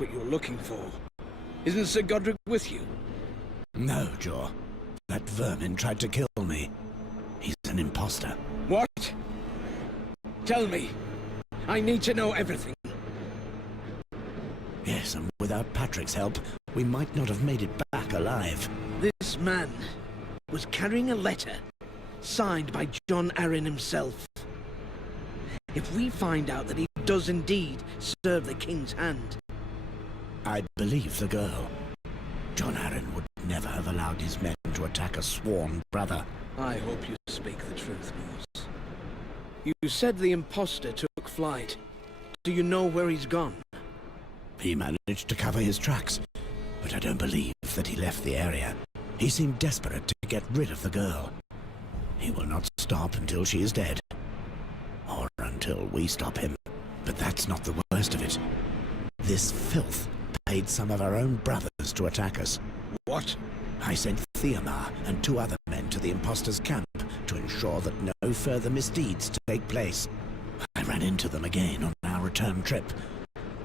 what you're looking for. Isn't Sir Godric with you? No, Jor. That vermin tried to kill me. He's an imposter. What? Tell me. I need to know everything. Yes, and without Patrick's help, we might not have made it back alive. This man was carrying a letter signed by Jon Arryn himself. If we find out that he does indeed serve the King's hand... I'd believe the girl. Jon Arryn would never have allowed his men to attack a sworn brother. I hope you speak the truth, Mors. You said the imposter took flight. Do you know where he's gone? He managed to cover his tracks, but I don't believe that he left the area. He seemed desperate to get rid of the girl. He will not stop until she is dead. Or until we stop him. But that's not the worst of it. This filth paid some of our own brothers to attack us. What? I sent Theomar and 2 other men to the imposter's camp to ensure that no further misdeeds take place. I ran into them again on our return trip.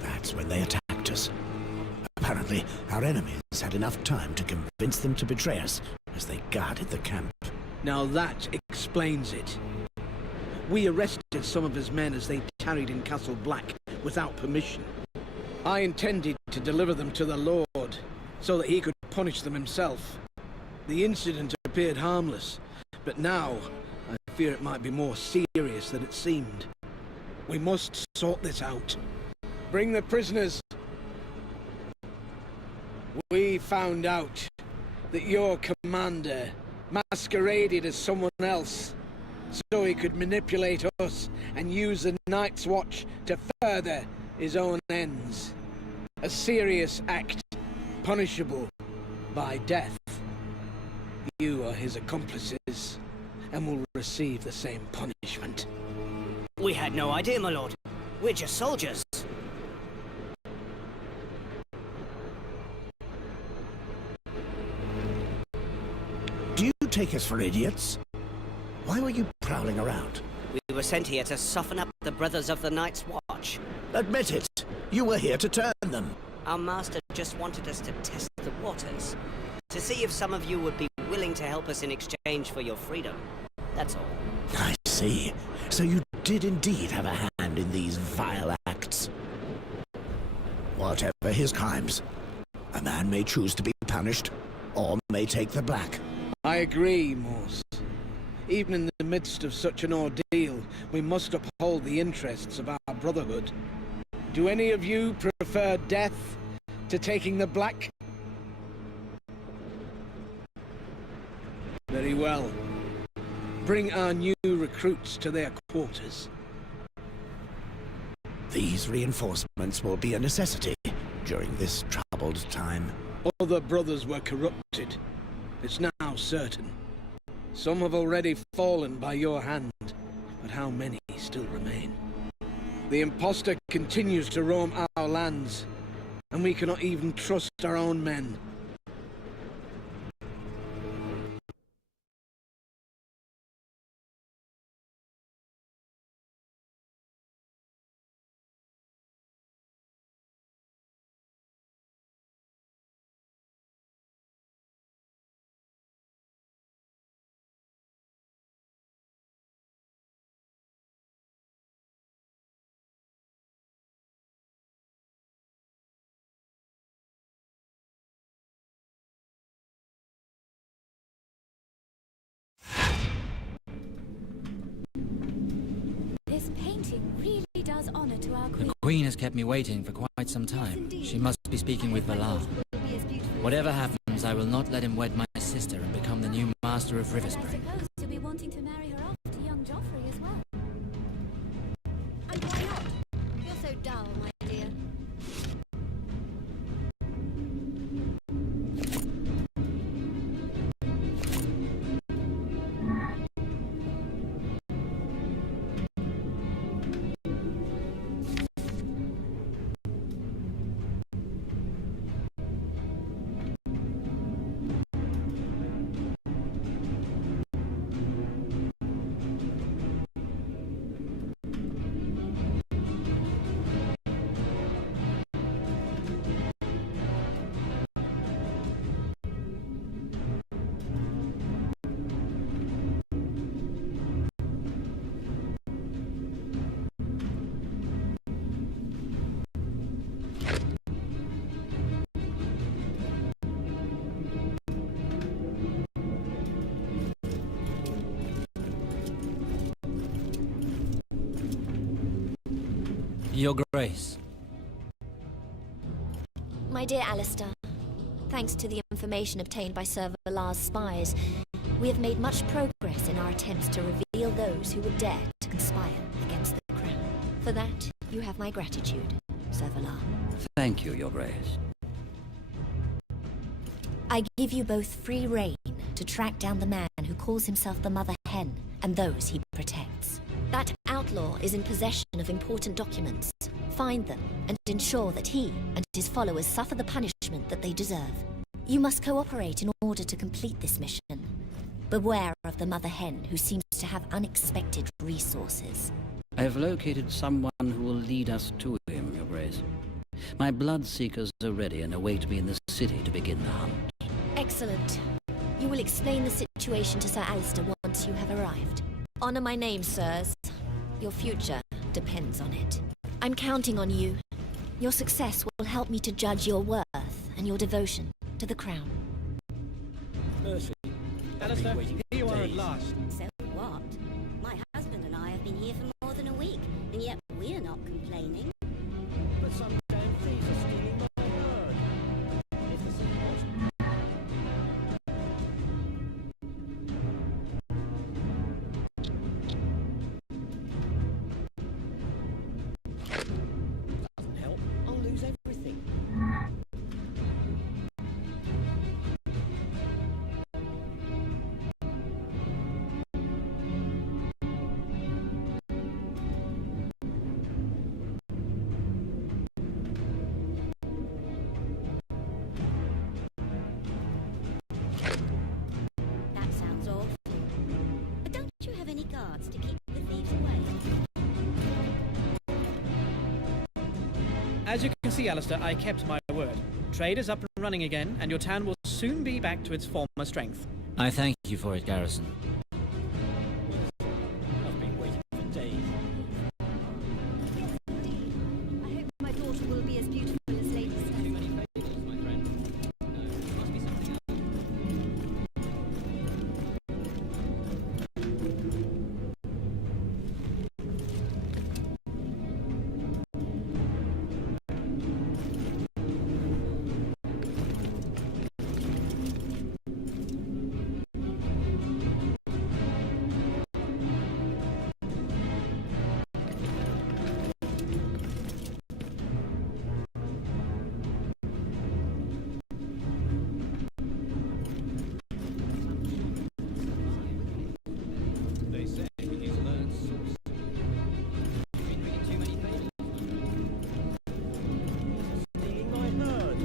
That's when they attacked us. Apparently, our enemies had enough time to convince them to betray us as they guarded the camp. Now that explains it. We arrested some of his men as they tarried in Castle Black without permission. I intended to deliver them to the Lord so that he could punish them himself. The incident appeared harmless, but now I fear it might be more serious than it seemed. We must sort this out. Bring the prisoners. We found out that your commander masqueraded as someone else, so he could manipulate us and use the Night's Watch to further his own ends. A serious act, punishable by death. You are his accomplices, and will receive the same punishment. We had no idea, my lord. We're just soldiers. Do you take us for idiots? Why were you prowling around? We were sent here to soften up the Brothers of the Night's Watch. Admit it. You were here to turn them. Our master just wanted us to test the waters, to see if some of you would be willing to help us in exchange for your freedom. That's all. I see. So you did indeed have a hand in these vile acts. Whatever his crimes, a man may choose to be punished, or may take the black. I agree, Mors. Even in the midst of such an ordeal, we must uphold the interests of our brotherhood. Do any of you prefer death to taking the black? Very well. Bring our new recruits to their quarters. These reinforcements will be a necessity during this troubled time. Other brothers were corrupted. It's now certain. Some have already fallen by your hand, but how many still remain? The imposter continues to roam our lands, and we cannot even trust our own men. This painting really does honor to our queen. The Queen has kept me waiting for quite some time. She must be speaking with Valar. Whatever happens, I will not let him wed my sister and become the new master of I Riverspring. suppose you'll be wanting to marry her off to young Joffrey as well. And why not? You're so dull, my dear. Your Grace. My dear Alistair, thanks to the information obtained by Sir Valar's spies, we have made much progress in our attempts to reveal those who would dare to conspire against the Crown. For that, you have my gratitude, Sir Valar. Thank you, Your Grace. I give you both free rein to track down the man who calls himself the Mother Hen and those he protects. That outlaw is in possession of important documents. Find them and ensure that he and his followers suffer the punishment that they deserve. You must cooperate in order to complete this mission. Beware of the Mother Hen, who seems to have unexpected resources. I have located someone who will lead us to him, Your Grace. My Bloodseekers are ready and await me in the city to begin the hunt. Excellent. You will explain the situation to Sir Alistair once you have arrived. Honor my name, sirs. Your future depends on it. I'm counting on you. Your success will help me to judge your worth and your devotion to the Crown. Mercy. Alistair, here you are at last. So what? My husband and I have been here for more than a week, and yet we're not complaining. But some damn thieves are stealing my herd. If this is doesn't help, I'll lose everything. That sounds awful. But don't you have any guards to keep the thieves away? As you can see, Alistair, I kept my word. Trade is up and running again, and your town will soon be back to its former strength. I thank you for it, Garrison. I've been waiting for days. Yes, indeed. I hope my daughter will be as beautiful as Lady Cersei. My friend. No, must be something else. They say he's learned sorcery. Been reading too many fables. Stealing my herd.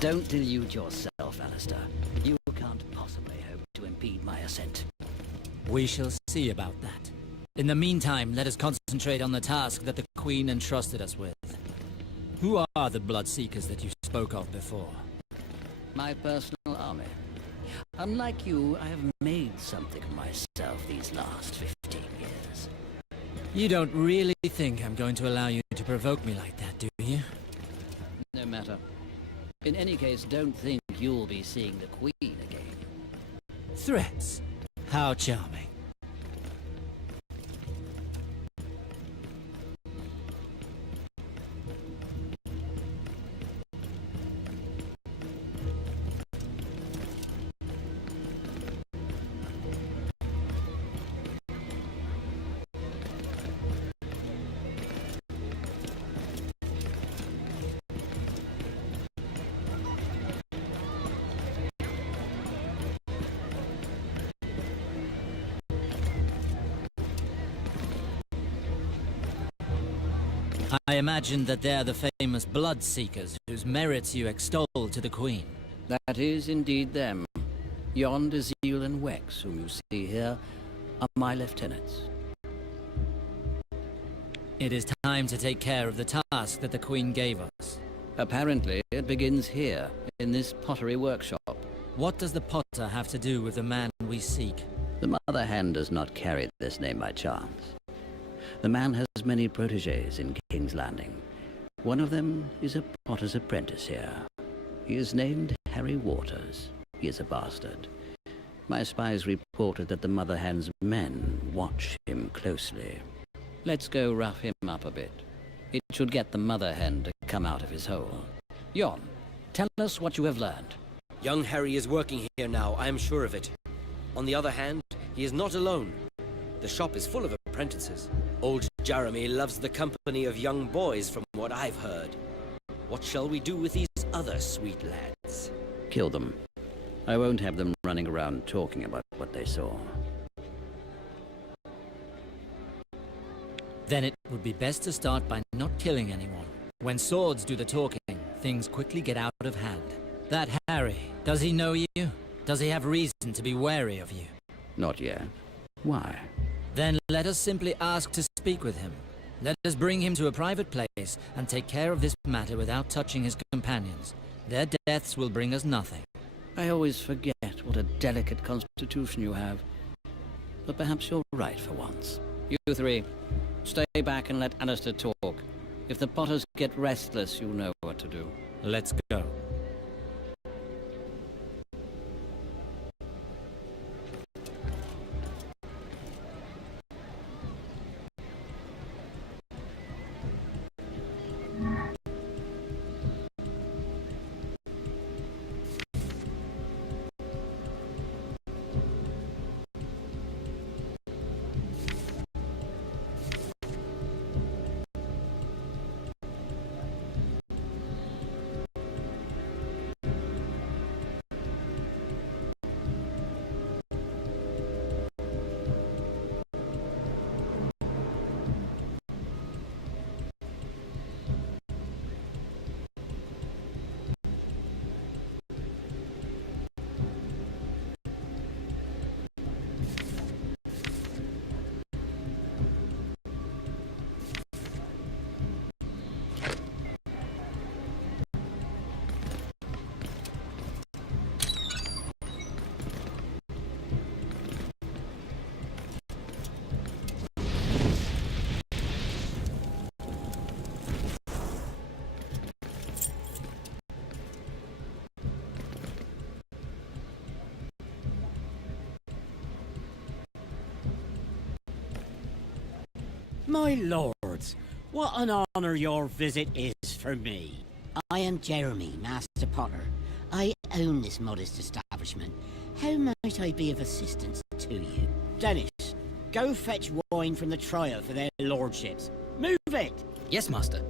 Don't delude yourself, Alistair. You can't possibly hope to impede my ascent. We shall see about that. In the meantime, let us concentrate on the task that the Queen entrusted us with. Who are the Bloodseekers that you spoke of before? My personal army. Unlike you, I have made something of myself these last 15 years. You don't really think I'm going to allow you to provoke me like that, do you? No matter. In any case, don't think you'll be seeing the Queen again. Threats? How charming. I imagine that they're the famous Bloodseekers whose merits you extol to the Queen. That is indeed them. Yond, Azil, and Wex, whom you see here, are my lieutenants. It is time to take care of the task that the Queen gave us. Apparently, it begins here, in this pottery workshop. What does the potter have to do with the man we seek? The Mother Hen does not carry this name by chance. The man has many protégés in King's Landing. One of them is a potter's apprentice here. He is named Harry Waters. He is a bastard. My spies reported that the Mother Hen's men watch him closely. Let's go rough him up a bit. It should get the Mother Hen to come out of his hole. Yon, tell us what you have learned. Young Harry is working here now, I am sure of it. On the other hand, he is not alone. The shop is full of apprentices. Old Jeremy loves the company of young boys, from what I've heard. What shall we do with these other sweet lads? Kill them. I won't have them running around talking about what they saw. Then it would be best to start by not killing anyone. When swords do the talking, things quickly get out of hand. That Harry, does he know you? Does he have reason to be wary of you? Not yet. Why? Then let us simply ask to speak with him. Let us bring him to a private place and take care of this matter without touching his companions. Their deaths will bring us nothing. I always forget what a delicate constitution you have. But perhaps you're right for once. You three, stay back and let Alistair talk. If the Potters get restless, you'll know what to do. Let's go. My lords, what an honor your visit is for me. I am Jeremy, Master Potter. I own this modest establishment. How might I be of assistance to you? Dennis, go fetch wine from the trial for their lordships. Move it! Yes, Master.